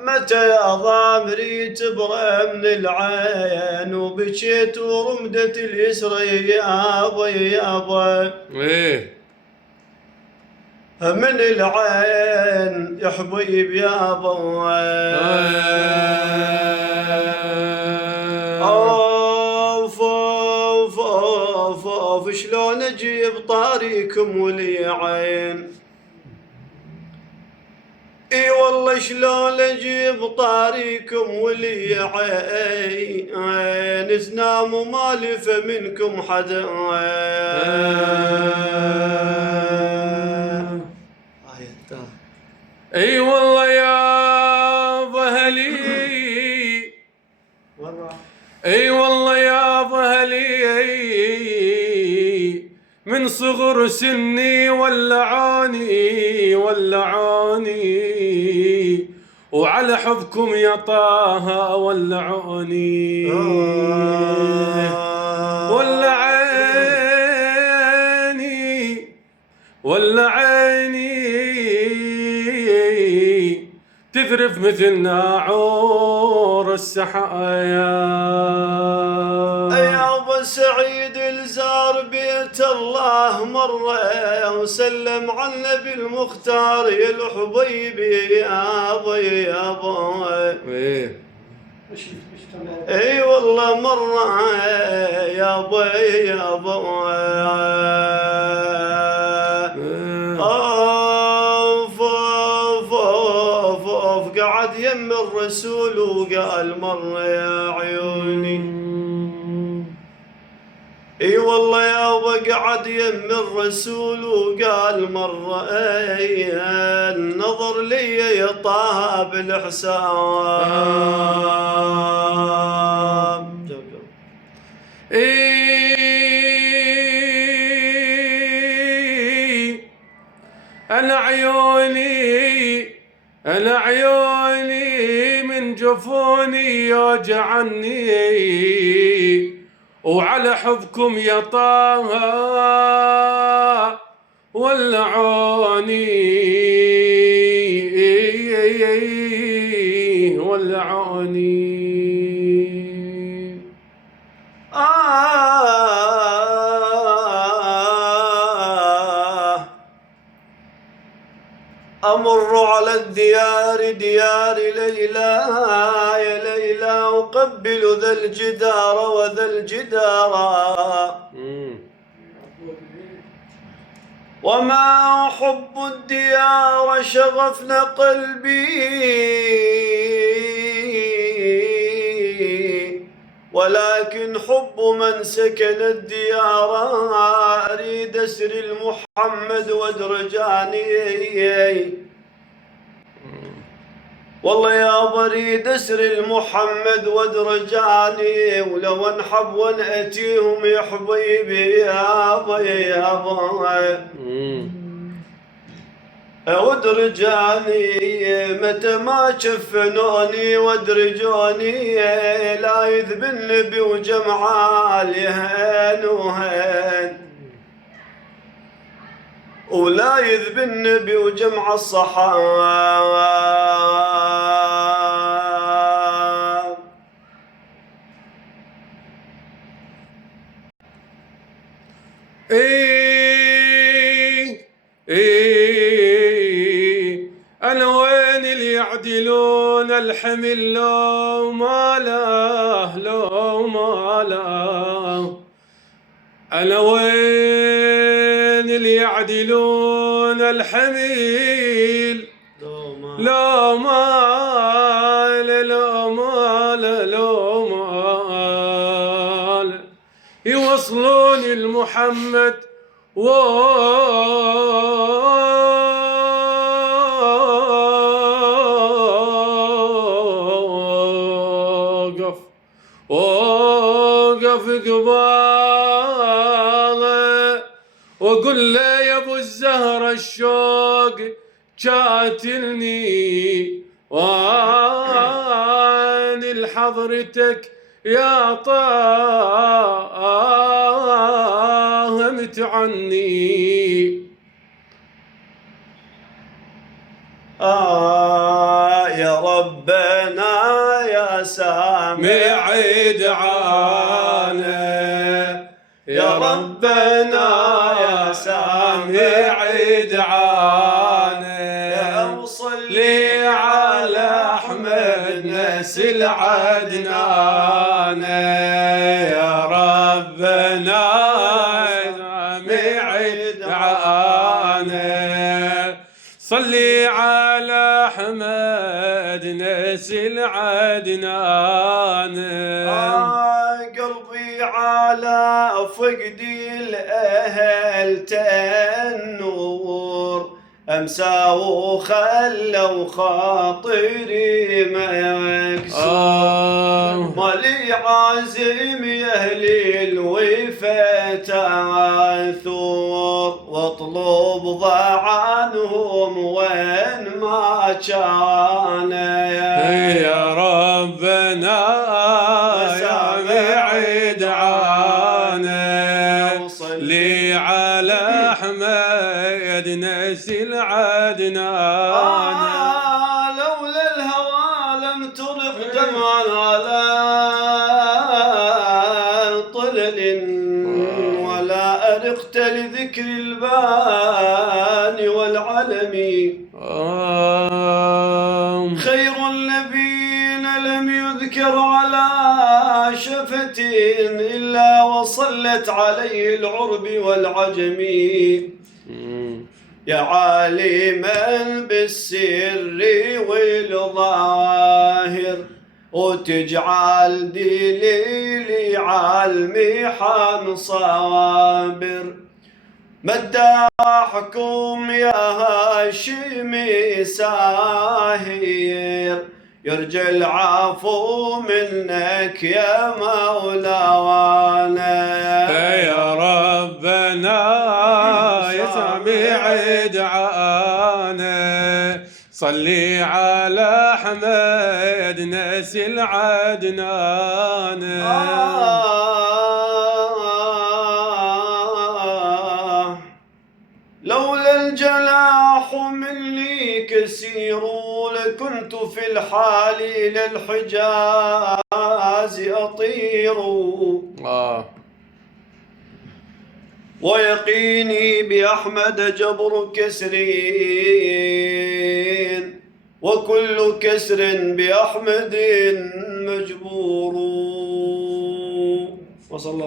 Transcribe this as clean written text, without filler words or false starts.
متى يا ضامري تبرى من العين وبكيت ورمدة اليسرى يابا يابا ايه من العين يا حبيب يابا اوف اوف اوف اوف شلون اجيب طاريكم ولي عين اي والله شلون اجيب طاريكم ولي عين سنام ومالفه منكم حدا اي والله يا ظهلي اي والله يا ظهلي من صغر سني ولعاني وعلى حبكم يا طه ولعوني ولعيني تذرف مثل ناعور السحايا يا ابو سعيد الزار بيت الله مره وسلم على النبي المختار يا الحبيبي يا ابوي يا ابوي اي والله مره يا ابوي يا ابوي قعد يم الرسول وقال مرة يا عيوني اي والله يا قعد يم الرسول وقال مرة النظر لي يا طه بالحساب أنا عيوني من جفوني يوجعني وعلى حبكم يا طه ولعوني أمر على الديار ديار ليلى يا ليلى أقبل ذا الجدار وذا الجدار وما حب الديار شغفن قلبي ولكن حب من سكن الديار أريد أسر المحمد وادرجاني والله يا بريد أسر المحمد وادرجاني ولو انحب وانأتيهم يا حبيبي يا بي يا بي وادرجاني متى ما شفنوني وادرجوني لا يذب النبي وجمعال يهين وهين ولا يذب النبي وجمع الصحابة أنا وين اللي يعدلون الحمل لو ما له أنا وين اللي يعدلون الحمل لو ما يوصلون المحمد وقف قباله وقل له يا ابو الزهر الشوق قاتلني واني لحضرتك يا طه متعني يا ربنا يا سامع دعانا، يا ربنا يا سامع دعانا، يا لي على أحمد نسل عدنان، يا ربنا سامع دعانا، صلي على أحمد نسل عدنان. قلبي على فقدي الأهل تنور، أمسى وخلوا خاطري مكسور، مالي عازم يهلي الوفا تعثور، واطلب ضعنهم وين ما كان، يا ربنا سامع دعانا، لي على أحمد نسل عدنان. لولا الهوى لم ترق دمعا على طلل، ولا أرقت لذكر البان والعلم، خير النبيين لم يذكر على شفة إلا وصلت عليه العرب والعجم، يا عالما بالسر والظاهر، وتجعل دليلي عالمحن صابر، مداحكم يا هاشمي ساهر، يرجى العفو منك يا مولانا، يا ربنا يا سامع دعانا، صلي على أحمد نسل عدنان. لولا الجلاح مني كثير لكنت في الحال إلى الحجاز أطير، ويقيني بأحمد جبر كسرين، وكل كسر بأحمد مجبور. وصلى الله